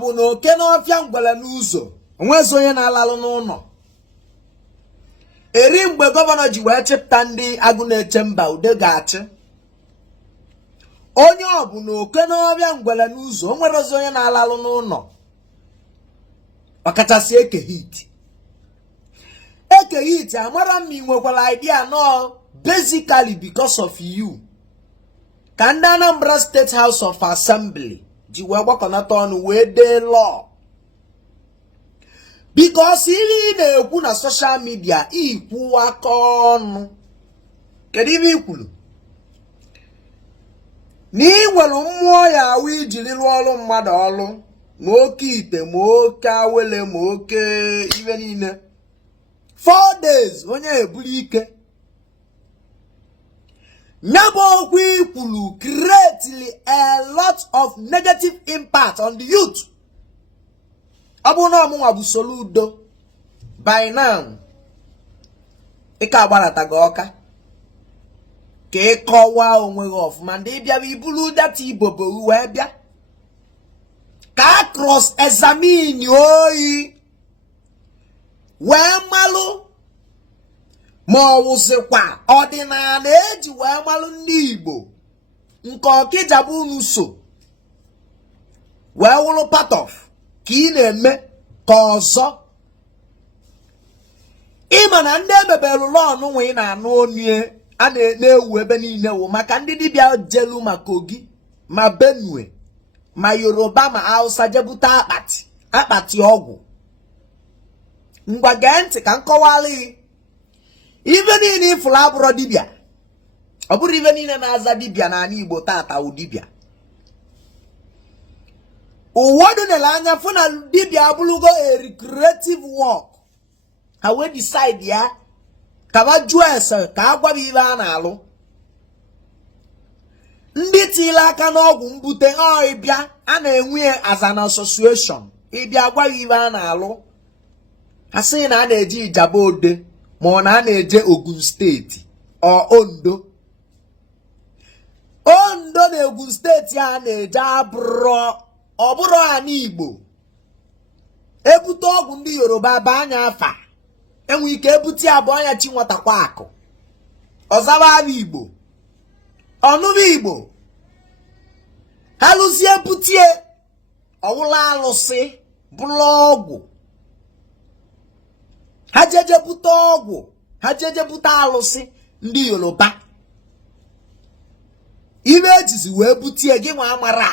bụ na oke n'ọfịa ngwele n'ụzọ onwezi onye na-alalụ n'ụlọ. Eri mgbe gọvanọ ji wee chịpụta ndị agụ na-eche mba ude ga-achị. Onye ọ bụ na oke n'ọbịa ngwele n'ụzọ onwerezi onye na-alalụ n'ụlọ. Ọkachasị eke hit. Eke hit amara m nwekwara idea no basically because of you. Ka ndị Anambra State House of Assembly ji wee gbakọnata ọnụ wee dee law. Because iri na-ekwu na social media ikwu aka ọnụ. Kedu ibe ikwulu? Na ị nwere mmụọ ya awụ ijiri rụọ ọrụ mmadụ ọrụ ma oke ite ma oke awele ma oke iwe niile. 4 days onye eburu ike. Nyabo okwu ikwulu create a lot of negative impact on the youth. Abu na ọmụnwa bụ Soludo. By now, ike agbarata gị ọka ka ịkọwa onwe gị ọfụma ndị bịara ibulu data Igbo bụ wee bịa ka cross examine oyi wee malụ ma ọ wụsịkwa ọdịnala eji wee malụ ndị Igbo nke Okija bụ unu so wee wụrụ part of ka ị na-eme ka ọzọ. Ịma na ndị emebelu lọnụ nwe ị na-anụ onye a na-ewu ebe niile wụ maka ndị dibịa jelu maka Kogi ma Benue ma Yoruba ma Hausa jebute akpati ọgwụ. Ngwa gee ntị ka nkọwala gị. Ife niile ifụrụ abụrụ dibịa. Ọ bụrụ ife niile na-aza dibịa n'ala Igbo tata wụ dibịa. Ụwọdụ nele anya fụ na dibịa abụrụgo a recreative work. Ha wee decide ya ka ba jụọ ese ka agwa bụ ibe a na-alụ. Ndị tile aka n'ọgwụ mbute ịbịa a na-enwe as an association ịbịa gwa ibe a na-alụ. Ha sị na a na-eje Ijaba Ode ma ọ na a na-eje Ogun steeti ọ Ondo. Ondo na Ogun steeti a na-eje ọ bụrụ ana Igbo. Ebute ọgwụ ndị Yoruba ba anya afa. Enwe ike ebute abụọ anya chi nwatakwa akụ. Ọzawa abụ Igbo. Ọnụbụ Igbo. Ha lụzie butie ọwụla alụsị bụrụ ọgwụ. Ha jeje bute ọgwụ. Ha jeje bute alụsị ndị Yoruba. Ibe ejizi wee butie gị nwa amara.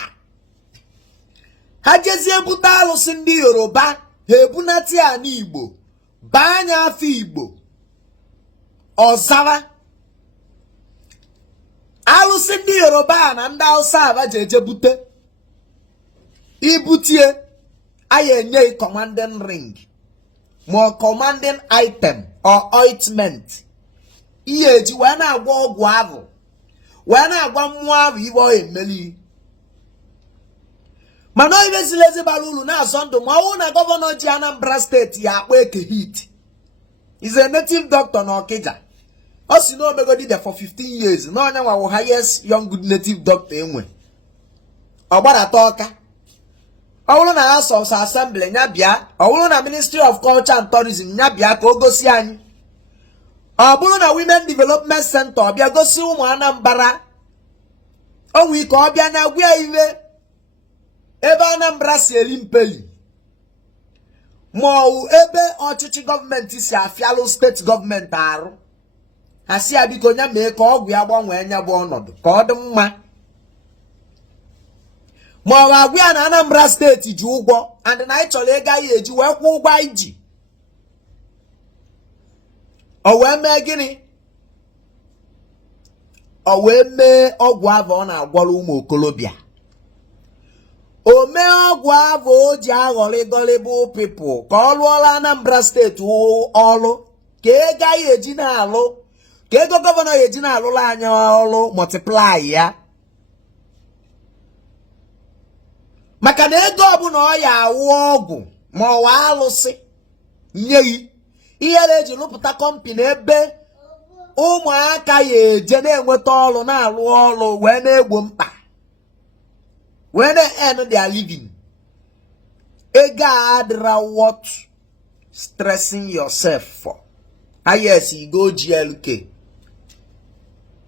Ha jezie bute alụsị ndị Yoruba. Ha ebunati ya n'Igbo. Baa anya afọ Igbo. Ọzawa. Alụsị ndị Yoruba na ndị Hausa aba jeje bute. Ibutie. Aya enye commanding ring. More commanding item or ointment. Ihe eji wee na-agwa ọgwụ ahụ. Wee na-agwa mmụọ ahụ ibe ọ emeli. Mana ibe zilezi bara ulu na-azọ ndụ ma ọ na gọvanọ ji Anambra steeti ya akpọ eke hit. He's a native doctor na Okija. Ọ si na omegodi there for 15 years. Na onye nwa wụ highest young good native doctor enwe. Ọ gbarata ọka. Ọ bụrụ na House of Assembly nya bịa. Ọ bụrụ na Ministry of Culture and Tourism nya bịa ka o gosi anyị. Ọ bụrụ na Women Development Center ọ bịa gosi ụmụ Anambra. O nwee ka ọ bịa na gwa iwe ebe Anambra si eri mpeli. Ma ebe ọchịchị gọọmenti si afịalụ steeti gọọmenti arụ. Ha si ya biko nya mee ka ọgwụ ya gbanwee nya bụ ọnọdụ ka ọ dị mma. Ma ọ agwụ ya na Anambra steeti ji ụgwọ and na anyị chọrọ ego anyị eji wee kwụọ ụgwọ anyị ji. O wee mee gịnị? O wee mee ọgwụ avọ ọ na-agwọrọ ụmụ okolobịa. O mee ọgwụ avọ o ji aghọrịgọrịbụ people ka ọ lụọla Anambra steeti ọlụ ka ego anyị eji na-alụ ka ego gọvanọ ya eji na-alụla anya ọlụ multiply ya. Maka na ego ọbụla ọ ya awụ ọgwụ ma ọ wa alụsị nye gị ihe na-eji rụpụta kọmpini ebe ụmụaka ya eje na-enweta ọrụ na-alụ ọrụ wee na-egbo mkpa wee na-earn their living. ega adra what stressing yourself for. Yes, you go GLK.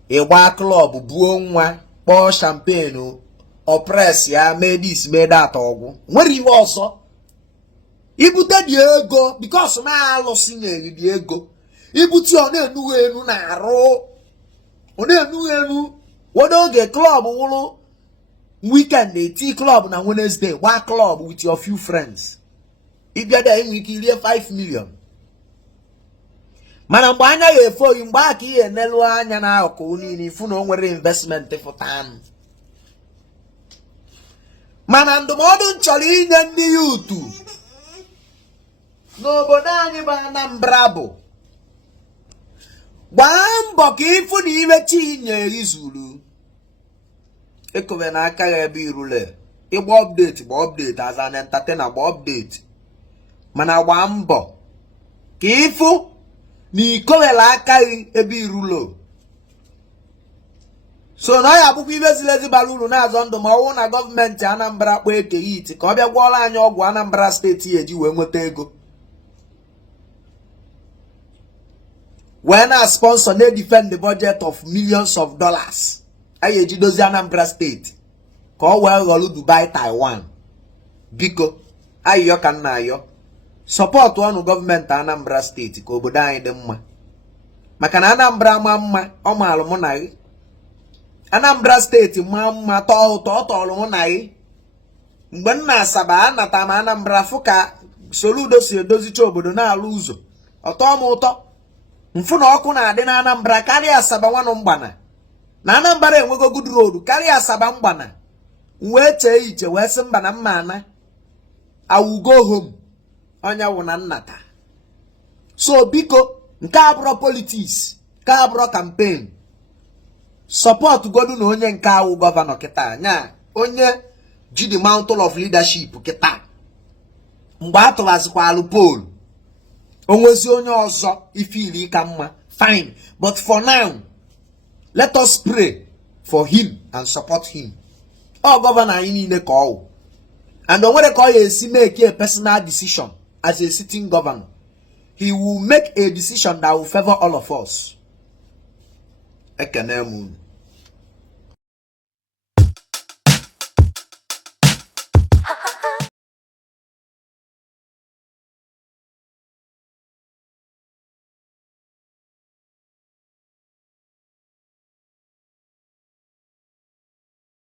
A club, buo nwa, pour champagne, oppress ya, made this, made that, or what he was so. He put the ego because now losing the ego. He put you on a new narrow. On a new what don't get club weekend the tea club na Wednesday, one club with your few friends. If you're there, you kill 5 million. Mana mbanya ye for you back here nelu anya na okuni ni fu no nwere investment for time. Mana ndumodu ncholi inye ndị yutu. N'obodo anyị bụ Anambra bụ. Gbaa mbọ ka ifu na iwe chi inye izulu. Ekowe na aka ya ebe irule. Igba update as an entertainer gba update. Mana gbaa mbọ ka ifu ni kowela aka ebe irulo. So na ya bụkwa ibe zilezi balulu na azọ ndụ ma ọwụ na gọọmenti Anambra kpọ eke iti ka ọ bịa gwọọla anyị ọgwụ Anambra steeti eji wee nweta ego. Wee na sponsor na defend the budget of millions of dollars. Anyị eji dozi Anambra steeti ka ọ wee ghọlụ Dubai Taiwan. Biko, ayọ ka nna ayọ. Support ọnụ gọọmenti Anambra steeti ka obodo anyị dị mma. Maka na Anambra ma mma, ọ maalụ mụ na gị. Anambra steeti ma mma tọọ ụtọ tọọlụ mụ na gị. Mgbe nna Asaba anata m Anambra fụ ka Soludo si edozicha obodo na-alụ ụzọ. Ọtọ m ụtọ. Mfụ na ọkụ na-adị na Anambra karịa Asaba nwanụ mgbana. Na Anambra enwego good road karịa Asaba mgbana. Wee chee iche wee sị mba na mma ana. I will go home. Onya wụ na nnata. So biko nke abụrụ politics, nke abụrụ campaign. Support godu na onye nke awụ gọvanọ kịta nya onye ji the mantle of leadership kịta. Mgbe atụwazikwa alụ poll. Onwezi onye ọzọ ifili ka mma. Fine. But for now, let us pray for him and support him. Ọ gọvanọ anyị niile ka ọwụ. And o nwere ka ọ esi make a personal decision as a sitting governor. He will make a decision that will favor all of us. Ekene mu.